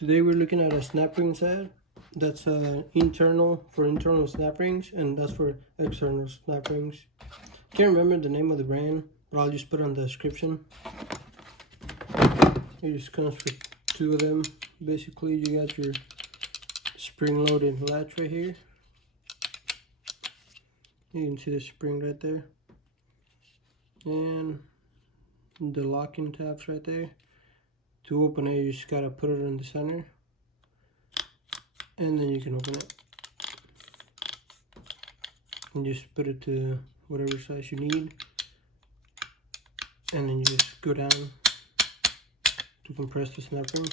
Today we're looking at a snap ring set. That's internal for internal snap rings, and that's for external snap rings. Can't remember the name of the brand, but I'll just put it on the description. It just comes with two of them. Basically, you got your spring-loaded latch right here. You can see the spring right there, and the locking tabs right there. To open it, you just gotta put it in the center, and then you can open it. And just put it to whatever size you need, and then you just go down to compress the snap ring.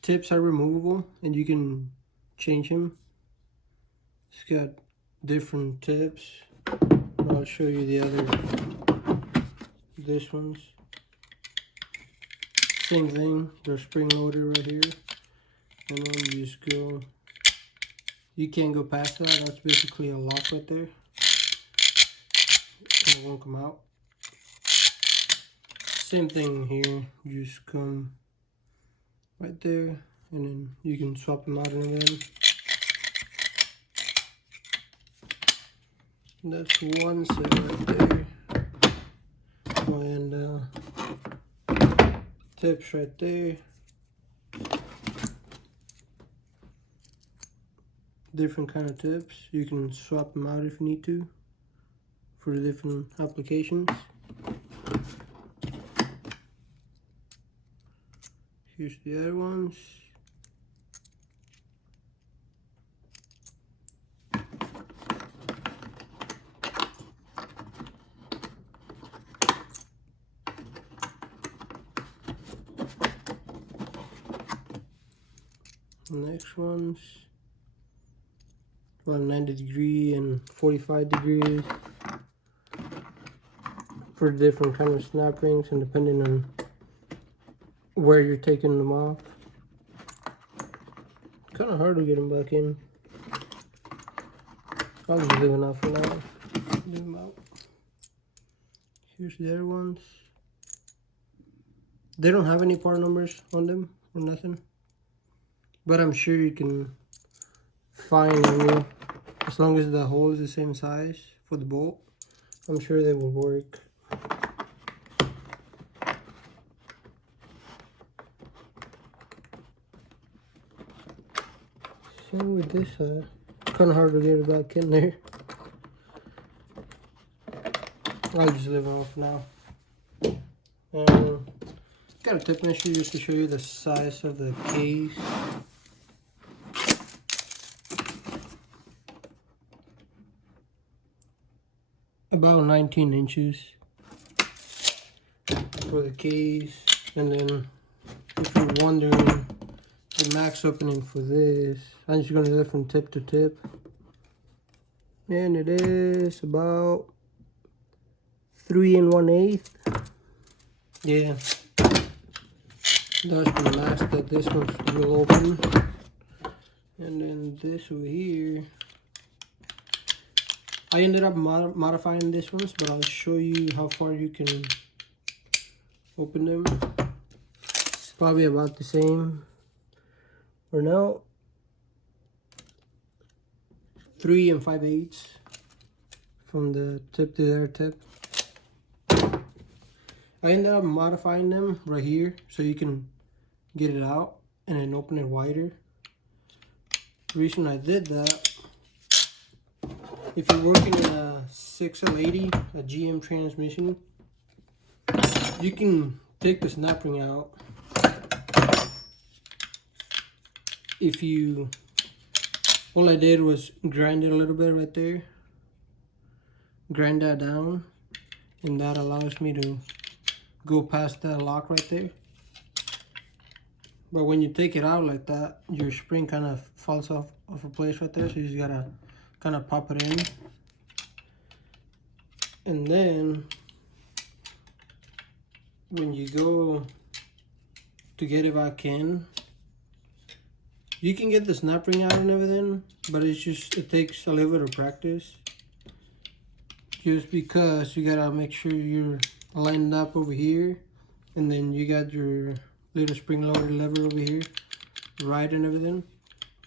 Tips are removable, and you can change them. It's got different tips. I'll show you the other. This one's same thing. They're spring loaded right here, and then you just go. You can't go past that. That's basically a lock right there. It won't come out. Same thing here. You just come right there, and then you can swap them out and then. That's one set right there. And tips right there. Different kind of tips. You can swap them out if you need to for different applications. Here's the other ones. Next ones, about 90 degree and 45 degrees for different kind of snap rings, and depending on where you're taking them off. Kind of hard to get them back in. I'll just leave them out for now. Leave them out. Here's the other ones. They don't have any part numbers on them or nothing, but I'm sure you can find any, as long as the hole is the same size for the bolt. I'm sure they will work. Same with this side. Kind of hard to get it back in there. I'll just leave it off now. And got a tip measure just to show you the size of the case. About 19 inches for the case. And then if you're wondering the max opening for this, I'm just going to go from tip to tip, and it is about 3 1/8. Yeah, that's the max that this one will open. And then this over here, I ended up modifying this ones, but I'll show you how far you can open them. Probably about the same. For now, 3 5/8 from the tip to their tip. I ended up modifying them right here so you can get it out and then open it wider. The reason I did that, if you're working in a 6L80, a GM transmission, you can take the snap ring out. If you, all I did was grind it a little bit right there, grind that down, and that allows me to go past that lock right there. But when you take it out like that, your spring kind of falls off of place right there, so you just gotta kind of pop it in. And then when you go to get it back in, you can get the snap ring out and everything, but it takes a little bit of practice. Just because you gotta make sure you're lined up over here, and then you got your little spring-loaded lever over here, right and everything.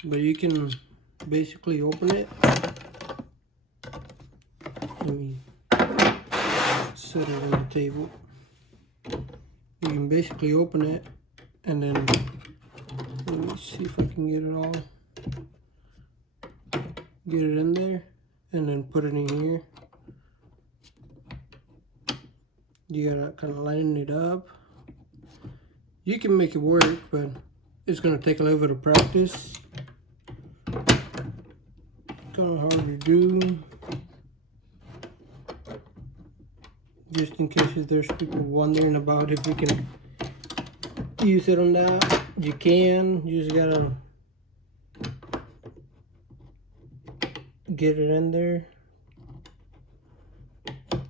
But you can basically open it. Let me set it on the table. You can basically open it, and then let me see if I can get it all. Get it in there, and then put it in here. You gotta kind of line it up. You can make it work, but it's gonna take a little bit of practice. Kind of hard to do. Just in case if there's people wondering about if we can use it on that, you can. You just gotta get it in there.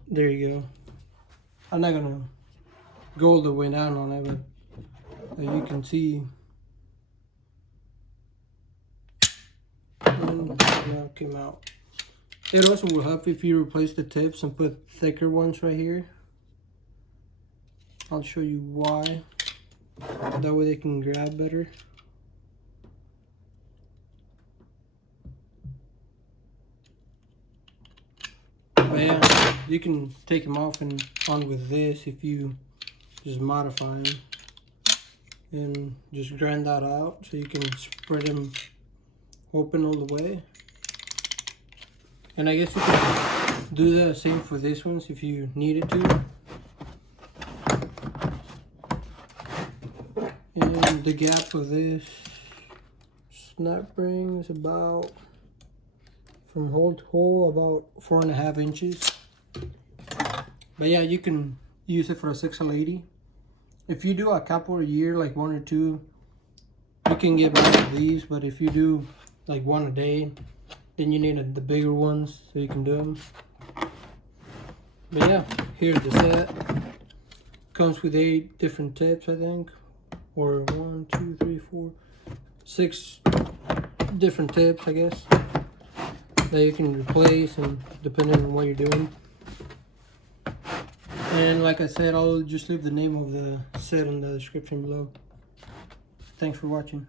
There you go. I'm not gonna go all the way down on it, but as you can see, now it came out. It also will help if you replace the tips and put thicker ones right here. I'll show you why. That way they can grab better. But yeah, you can take them off and on with this if you just modify them. And just grind that out so you can spread them open all the way. And I guess you can do the same for this ones if you needed to. And the gap of this snap ring is about, from hole to hole, about 4.5 inches. But yeah, you can use it for a 6L80. If you do a couple a year, like 1 or 2, you can get by with these. But if you do like 1 a day, then you need the bigger ones so you can do them. But yeah, here's the set. Comes with 8 different tips, I think, or 1, 2, 3, 4, 6 different tips, I guess, that you can replace, and depending on what you're doing. And like I said, I'll just leave the name of the set in the description below. Thanks for watching.